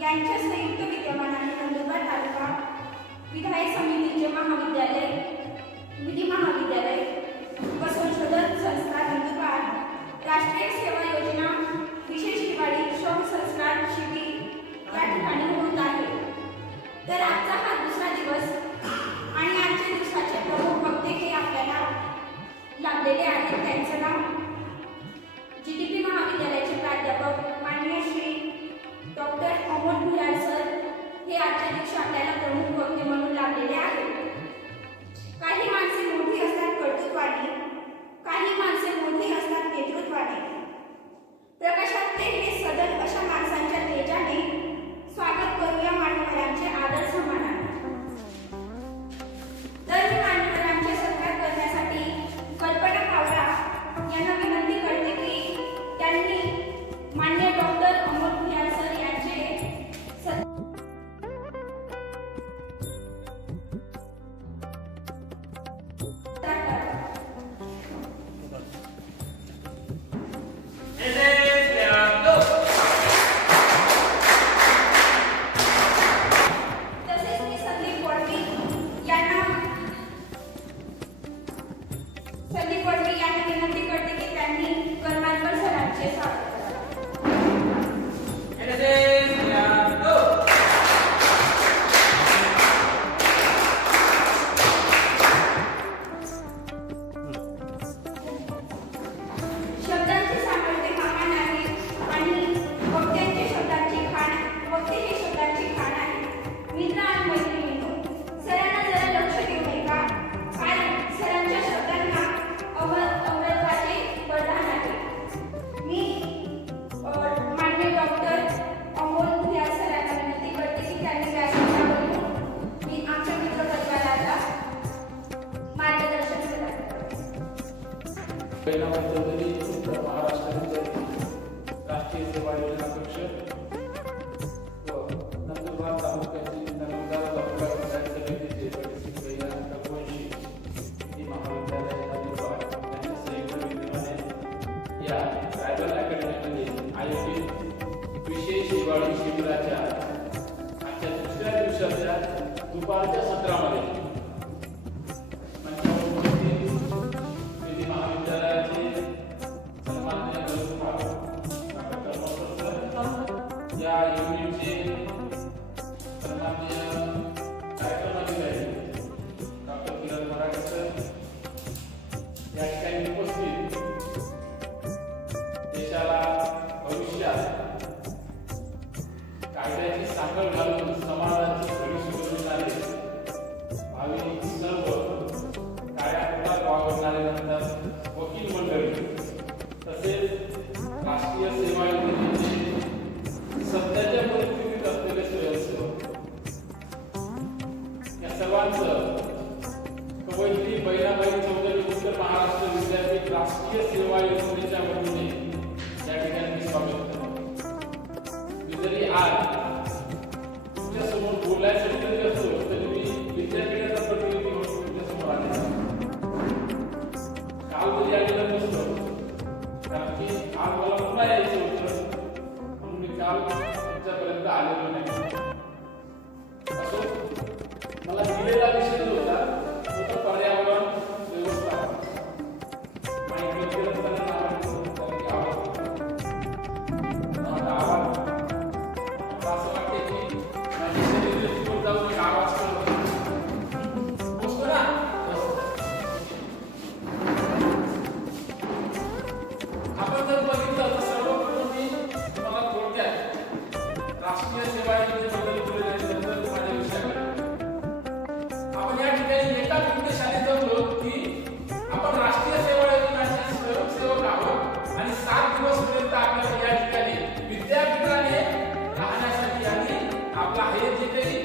यांच्या संयुक्त विद्यमानाने नंदुरबार तालुका विधायक समितीचे महाविद्यालय, विधी महाविद्यालय व संशोधन संस्था नंदुरबार राष्ट्रीय सेवा योजना विशेष हिवाळी शौर्य संस्कार शिबिर या ठिकाणी होत आहे। तर आजचा हा दुसरा दिवस आणि आजच्या दिवसाचे प्रमुख वक्ते हे आपल्याला लाभलेले आहेत। त्यांचं नाव जीडीपी महाविद्यालयाचे प्राध्यापक माननीय श्री डॉक्टर अमोल भुयार सर हे आजच्या दिवशी आपल्याला प्रमुख वक्ते म्हणून लाभलेले आहेत। काही माणसे मोठी असतात कर्तृत्वाने, काही माणसे मोठी असतात नेतृत्वाने। प्रकाशातले हे सदन अशा माणसांच्या तेजाने स्वागत करूया मान्यवरांचे आदर सन्मानाने। तर मी मान्यवरांचे सत्कार करण्यासाठी कल्पना पावरा यांना विनंती करते की त्यांनी माननीय डॉक्टर अमोल भुयार सर यांचे पहिला मध्यंतरी महाराष्ट्र विद्यार्थी राष्ट्रीय सेवा योजना कक्ष व नंदुरबार तालुक्यातील नंदुरबार तालुका पंचायत समितीचे परिस्थिती पहिला रघुवंशी हिंदी महाविद्यालय नंदुरबार यांच्या संयुक्त विद्यमाने या ट्रायबल अकॅडमीमध्ये आयोजित विशेष हिवाळी शिबिराच्या आजच्या दुसऱ्या दिवसाच्या दुपारच्या सत्रामध्ये या युनिटचे सन्माननीय कार्यक्रम अधिकारी डॉक्टर किरण मराठे सर या ठिकाणी उपस्थित देशाला भविष्यात कायद्याची साखळ घालून समाजाची घडी सुधारणारे भावी सर्व कायद्यात वावरणारे नंतर वकील मंडळी तसेच राष्ट्रीय सेवा योजनेचे सध्याच्या परिस्थितीत असलेले स्वयंसेवक या सर्वांचं कवयित्री बहिणाबाई चौधरी उत्तर महाराष्ट्र विद्यापीठ राष्ट्रीय सेवा योजनेच्या वतीने या ठिकाणी मी स्वागत करतो. मी जरी आज तुमच्या समोर बोलायसाठी जरी असतो तरी मी विद्यापीठाचा प्रतिनिधी म्हणून तुमच्या समोर आले. काल जरी आलेलं नसतं कारण की आज मला पुन्हा यायचं होतं म्हणून मी काल तुमच्यापर्यंत आलेलो नाही. असो मला दिलेला विषय जो होता तो पर्यावरण व्यवस्थापन माहिती असताना आवाज असं वाटते की माझी शरीर जाऊन एक आवाज करतो बसतो ना. आपण जर बघितलं तर सर्वप्रथम मी तुम्हाला थोडक्यात राष्ट्रीय सेवा योजनेबद्दल बोलण्यानंतर माझ्या विषयाकडे आपण या ठिकाणी एका उद्देशाने जमलो की आपण राष्ट्रीय सेवा योजनेचे स्वयंसेवक आहोत आणि 7 दिवसपर्यंत आपल्याला या ठिकाणी विद्यापीठाने राहण्यासाठी आणि आपला हे जे काही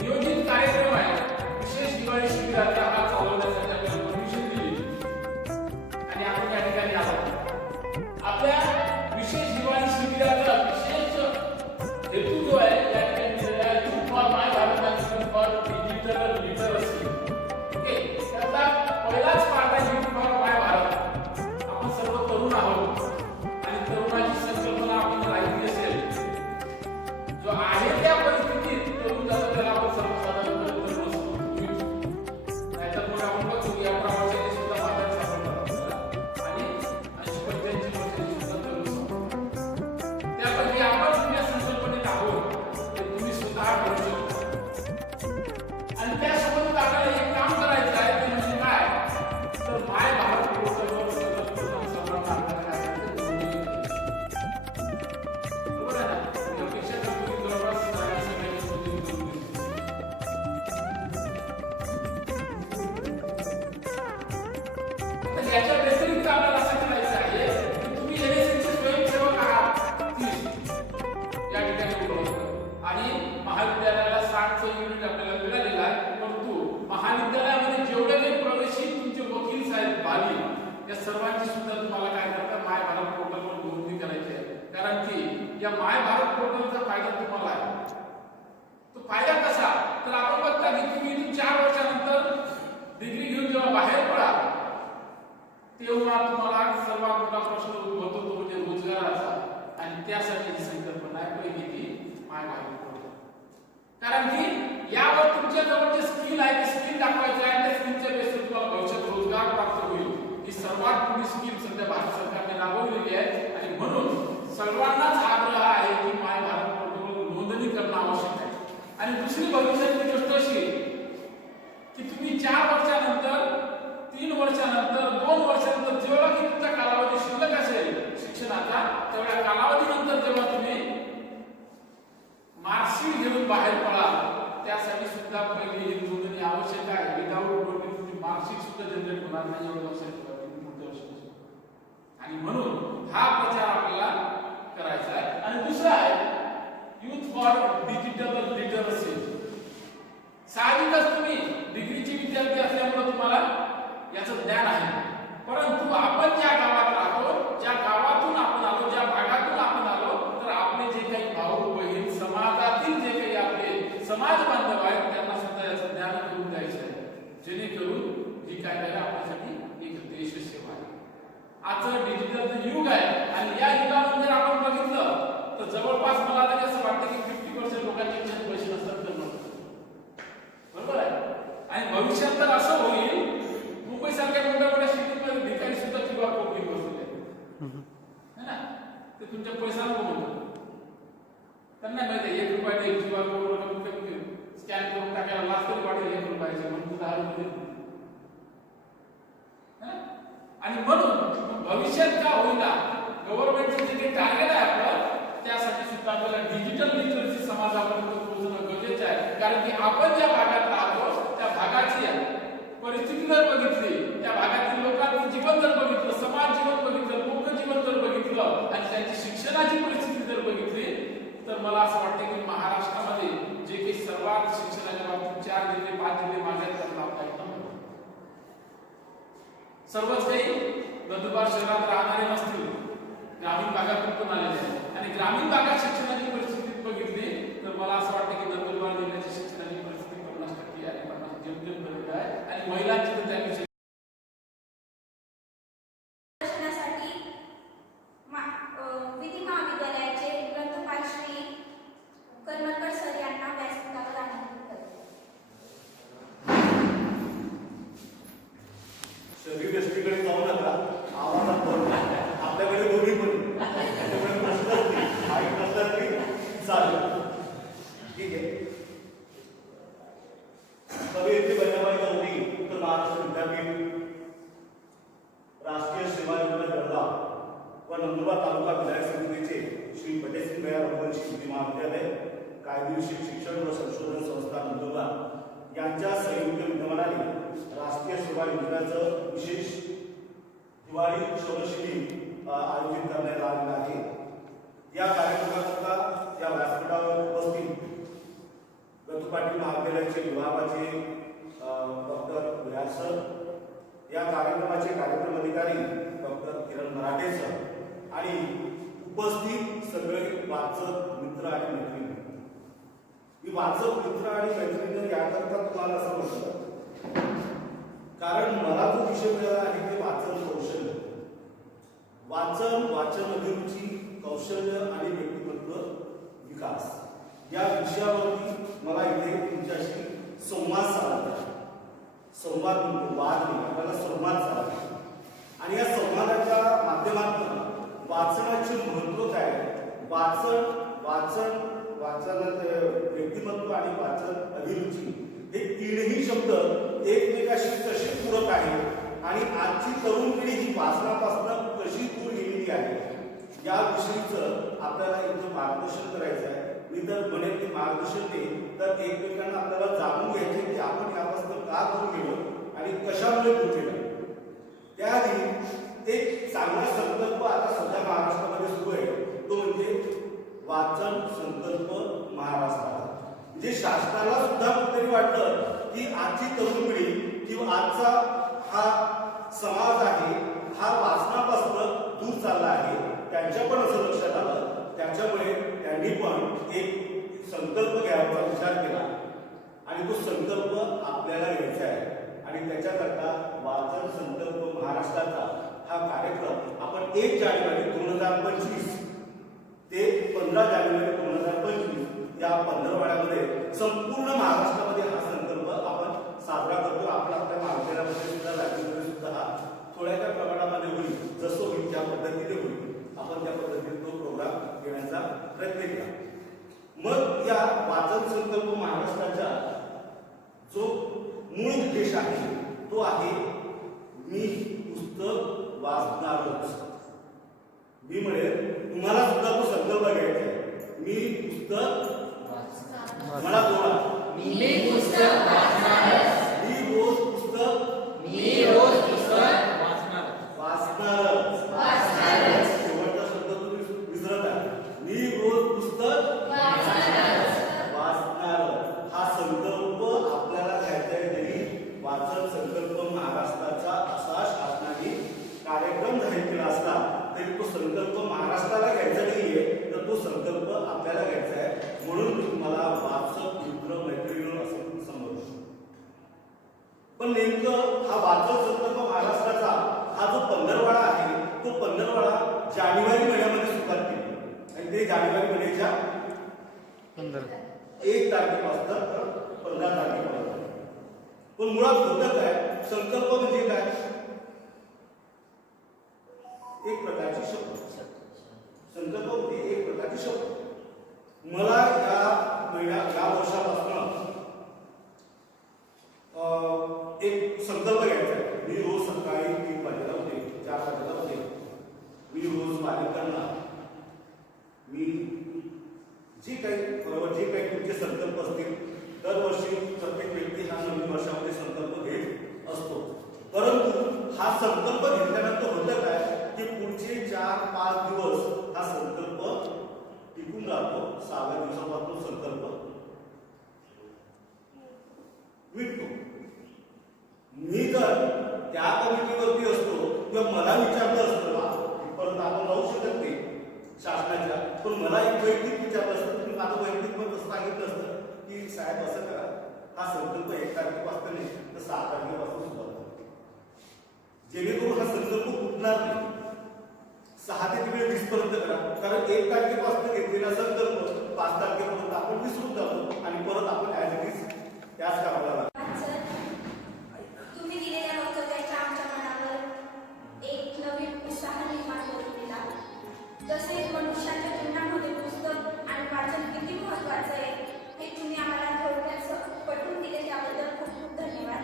नियोजित कार्यक्रम आहे विशेष हिवाळी शिबिराचा हा चालवण्यासाठी आपल्याला परमिशन दिली आणि आपण या ठिकाणी आलो. आपल्या विशेष हिवाळी शिबिराचा विशेष हेतू जो आहे या ठिकाणी दिलेला आहे युथ फॉर माय भारत आणि youth for digital literacy. Okay, त्याचा पहिलाच पार्ट आहे युथ फॉर माय भारत. आपण सर्व तरुण आहोत आणि तरुणाची संकल्पना आपण राहिली असेल जो आहे त्या परिस्थितीत तरुण जातो त्याला आपण सर्वसाधारणपणे तरुण असतो. नाहीतर मग आपण बघतो की या प्रवासाने सुद्धा मात्र सापडतात आणि 80-85 वर्षांची सुद्धा तरुण असतो. त्यापैकी आपण या संकल्पनेत आहोत ते तुम्ही स्वतः करू शकता. आणि त्यासोबत आपल्याला एक काम करायचं आहे ते म्हणजे काय तर माय भारत पोर्टलवर सर्वांना आपल्याला बरोबर आहे ना. यापेक्षा तर तुम्ही जवळपास सगळ्यांनी नोंदणी करून घेतली. तर याच्या व्यतिरिक्त आपल्याला असं करायचं आहे की तुम्ही एनएससीचे स्वयंसेवक आहात या ठिकाणी बोलवलं आणि महाविद्यालयाला 7चं युनिट आपल्याला मिळालेलं आहे. परंतु महाविद्यालयामध्ये जेवढे काही प्रवेशित तुमचे वकील साहेब भावी या सर्वांची सुद्धा तुम्हाला काय करता माय भारत पोर्टलवर नोंदणी करायची आहे. कारण की या माय भारत पोर्टलचा फायदा तुम्हाला आहे. तो फायदा कसा तर आपण बघता की तुम्ही इथून 4 वर्षानंतर डिग्री घेऊन जेव्हा बाहेर पडा तेव्हा तुम्हाला सर्वात मोठा प्रश्न उद्भवतो तो म्हणजे रोजगाराचा. आणि त्यासाठी ही संकल्पना आहे पहिली की माय भारत पोर्टल. कारण की यावर तुमच्या जवळ जे स्किल आहे ते स्किल दाखवायचे आहे. त्या स्किलच्या बेसवर तुम्हाला भविष्यात रोजगार प्राप्त होईल. ही सर्वात मोठी स्कीम सध्या भारत सरकारने राबवलेली आहे आणि म्हणून सर्वांनाच आग्रह आहे की माय भारत पोर्टलवर नोंदणी करणं आवश्यक आहे. आणि दुसरी भविष्यातली गोष्ट अशी की तुम्ही 4 वर्षानंतर 3 वर्षानंतर 2 वर्षानंतर जेव्हा की तुमचा कालावधी शिल्लक असेल शिक्षणाचा तेवढ्या कालावधीनंतर जेव्हा तुम्ही मार्कशीट घेऊन बाहेर पडा त्यासाठी सुद्धा पहिली ही नोंदणी आवश्यक आहे. विदाऊट नोंदणी तुम्ही मार्कशीट सुद्धा जनरेट होणार नाही एवढं लक्षात ठेवा. आणि म्हणून हा प्रचार आपल्याला करायचा आहे. आणि दुसरा आहे युथ फॉर डिजिटल लिटरसी. साहजिकच तुम्ही डिग्रीचे विद्यार्थी असल्यामुळे तुम्हाला याचं ज्ञान आहे. परंतु आपण आजचं डिजिटलचं युग आहे आणि या युगामध्ये जर आपण बघितलं तर जवळपास मला तरी असं वाटतं की 50% लोकांच्या खिशात पैसे नसतात तर बरोबर आहे. आणि भविष्यात तर असं होईल मुंबई सारख्या मोठ्या सिटीमध्ये भिकारी सुद्धा क्यूआर कोड घेऊन बसले है ना. ते तुमच्या पैसा नको म्हणतो त्यांना माहिती आहे 1 रुपया देईल क्यूआर कोड कमी स्कॅन करून टाकायला लाच तरी वाटेल 1 रुपयाचे म्हणून तू 10 रुपये देतो. आणि म्हणून भविष्यात का होईना गव्हर्नमेंटचे जे काही टार्गेट आहे आपलं त्यासाठी सुद्धा आपल्याला डिजिटल लिटरसी समाजापर्यंत पोहोचणं गरजेचं आहे. कारण की आपण ज्या भागात राहतो त्या भागाची परिस्थिती जर बघितली त्या भागातील लोकांचं जीवन जर बघितलं समाज जीवन बघितलं लोक जीवन जर बघितलं आणि त्यांची शिक्षणाची परिस्थिती जर बघितली तर मला असं वाटतं की महाराष्ट्रामध्ये जे काही सर्वात शिक्षणाच्या बाबतीत 4 जिल्हे 5 जिल्हे मागे आहेत त्यांना आपला एकदम सर्वच काही नंदुरबार शहरात राहणारे नसतील ग्रामीण भागातून पण आलेले आहेत आणि ग्रामीण भागात शिक्षणाची परिस्थिती बघितली तर मला असं वाटतं की नंदुरबार जिल्ह्याची शिक्षणाची परिस्थिती 50% आहे 50 जेमतेम बदलत आहे आणि महिलांची तर त्याविषयी विधी महाविद्यालयाचे ग्रंथपाल श्री करमरकर सर यांना व्यासपीठावर आमंत्रित करते. शरीरयष्टीकडे जाऊ नका आवाजात बोल आपल्याकडे दोन्ही पण त्याच्यामुळे प्रश्नच नाही माहीत नसलं तरी चालेल. ठीक आहे. कवयित्री बहिणाबाई गवळी उत्तर महाराष्ट्र विद्यापीठ राष्ट्रीय सेवा योजना जळगाव व नंदुरबार तालुका विधायक समितीचे श्री पटेसिंग भैया रघुवंशी विधी महाविद्यालय कायदेविषयक शिक्षण व संशोधन संस्था नंदुरबार यांच्या संयुक्त विद्यमानाने राष्ट्रीय सेवा योजनेचं विशेष दिवाळी शौर्यशिबिर आयोजित करण्यात आलेलं आहे. या कार्यक्रमाकरता या व्यासपीठावर उपस्थित गतुपाटी महाविद्यालयाचे विभागाचे डॉक्टर विराज सर, या कार्यक्रमाचे कार्यक्रम अधिकारी डॉक्टर किरण मराठे सर आणि उपस्थित सगळे वाचक मित्र आणि मैत्रिणी. मी वाचक मित्र आणि मैत्रिणी याकरता तुम्हाला असं म्हटलं कारण मला जो विषय मिळाला आहे ते वाचन कौशल्य. वाचन अभिरुची कौशल्य आणि व्यक्तिमत्व विकास या विषयावरती मला इथे तुमच्याशी संवाद साधायचा. संवाद म्हणतो वाद नाही, आपल्याला संवाद साधायचा आणि या संवादाच्या माध्यमातून वाचनाचे महत्व काय, वाचनात व्यक्तिमत्व आणि वाचन अभिरुची हे तीनही शब्द एकमेकाशी कसे पूरक आहेत आणि आजची तरुण पिढी ही वाचनापासून कशी दूर गेलेली आहे या विषयीचं आपल्याला इथं मार्गदर्शन करायचं आहे. मी तर म्हणेन की मार्गदर्शन ते तर एकमेकांना आपल्याला जाणून घ्यायचे की आपण यापासून का दूर गेलो आणि कशामुळे दूर गेलो. त्याआधी एक चांगला संकल्प आता सध्या महाराष्ट्रामध्ये सुरू आहे तो म्हणजे वाचन संकल्प महाराष्ट्रात. म्हणजे शासनाला सुद्धा कुठेतरी वाटलं की आजची तरुण पिढी किंवा आजचा हा समाज आहे हा वाचनापासून दूर चालला आहे. त्यांच्या पण असं लक्षात आलं, त्याच्यामुळे त्यांनी पण एक संकल्प घ्यायचा विचार केला आणि तो संकल्प आपल्याला घ्यायचा आहे आणि त्याच्याकरता वाचन संकल्प महाराष्ट्राचा हा कार्यक्रम आपण 1 जानेवारी 2025 ते 15 जानेवारी 2025 या 15 वाड्यामध्ये संपूर्ण महाराष्ट्रामध्ये हा संकल्प आपण साजरा करतो. आपण आपल्या महाविद्यालयामध्ये सुद्धा राज्यामध्ये सुद्धा हा थोड्याशा प्रमाणामध्ये होईल, जसं होईल त्या पद्धतीने होईल. आपण त्या पद्धतीने तो प्रोग्राम घेण्याचा प्रयत्न केला. मग या वाचन संकल्प महाराष्ट्राचा जो मूळ उद्देश आहे तो आहे मी पुस्तक वाचणारच. मी म्हणेन तुम्हाला सुद्धा तो संकल्प घ्यायचा आहे. मी पुस्तक मला जोडा. मी पुस्तक वाचणारच. मी रोज पुस्तक वाचणारच. शेवटचा शब्द तुम्ही विसरत आहे. मी रोज पुस्तक वाचणारच. हा संकल्प आपल्याला घ्यायचा आहे. जरी वाचन संकल्प महाराष्ट्राचा असा शासनाने कार्यक्रम जाहीर केला असला तरी तो संकल्प महाराष्ट्राला घ्यायचा नाहीये, तर तो संकल्प आपल्याला घ्यायचा आहे. म्हणून मी तुम्हाला वाचक मित्र मैत्रिणी असं समजतो. पण नेमकं हा वाचन संकल्प महाराष्ट्राचा हा जो 15वाडा आहे जानेवारी महिन्याच्या 1 तारखेपासून 15 तारखेपर्यंत. पण मुळात होतं काय, संकल्प म्हणजे काय, एक प्रकारची शपथ. संकल्प म्हणजे एक प्रकारची शपथ. मला या वर्षापासून एक संकल्प घ्यायचा आहे. मी रोज सकाळी 3 वाजेला उठेन, 4 वाजेला उठेन. मी रोज पाणी करणार. मी जे काही तुमचे संकल्प असतील, दरवर्षी प्रत्येक व्यक्ती हा नवीन वर्षामध्ये संकल्प घेत असतो. परंतु हा संकल्प घेतल्यानंतर होतं काय की पुढचे 4-5 दिवस हा संकल्प टिकून राहतो. 6व्या दिवसापासून संकल्प मिटतो. मी जर त्या कमिटीवरती असतो किंवा मला विचारलं असतं परत आपण राहू शकत नाही शासनाच्या, पण मला एक वैयक्तिक विचारलं असतं, तुम्ही माझं वैयक्तिक मत असं सांगितलं असतं की साहेब असं करा, हा संकल्प 1 तारखेपासून नाही तर 6 तारखेपासून सुरुवात करा, जेणेकरून हा संकल्प फुटणार नाही. 6 ते 20 पर्यंत करा, कारण 1 तारखेपासून घेतलेला संकल्प 5 तारखेपर्यंत आपण विसरून जातो आणि परत आपण ऍज इट इज त्याच कामाला लागतो. तुम्ही दिलेल्या वक्तव्याच्या आमच्या मनावर एक नवीन उत्साह निर्माण करून दिला. तसेच मनुष्याच्या जीवनामध्ये पुस्तक आणि वाचन किती महत्त्वाचं आहे हे तुम्ही आम्हाला थोडक्यात पटवून दिले, त्याबद्दल खूप खूप धन्यवाद.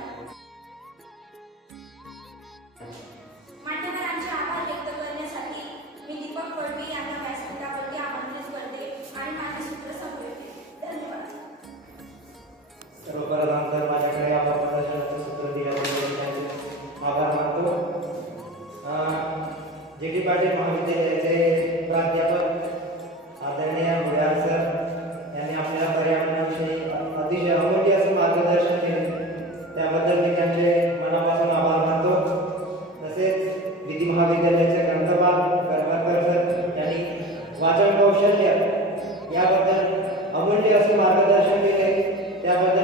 मान्यवरांचे आभार व्यक्त करण्यासाठी मी दीपक पडवी यांना व्यासपीठावरती आमंत्रित करते आणि माझे सूत्र संपवते. धन्यवाद. सर्वप्रथम तर माझ्याकडे प्रदर्शनाचं सूत्र दिल्याबद्दल आभार मानतो. जे डी पाटील महाविद्यालयाचे प्राध्यापक आदरणीय भुयार सर यांनी आपल्या पर्यावरणाविषयी अतिशय अमूल्य असं मार्गदर्शन केले, त्याबद्दल मी त्यांचे मनापासून आभार मानतो. तसेच विधी महाविद्यालयाचे ग्रंथपाल करमरकर सर यांनी वाचन कौशल्य याबद्दल अमूल्य असे मार्गदर्शन केले, त्याबद्दल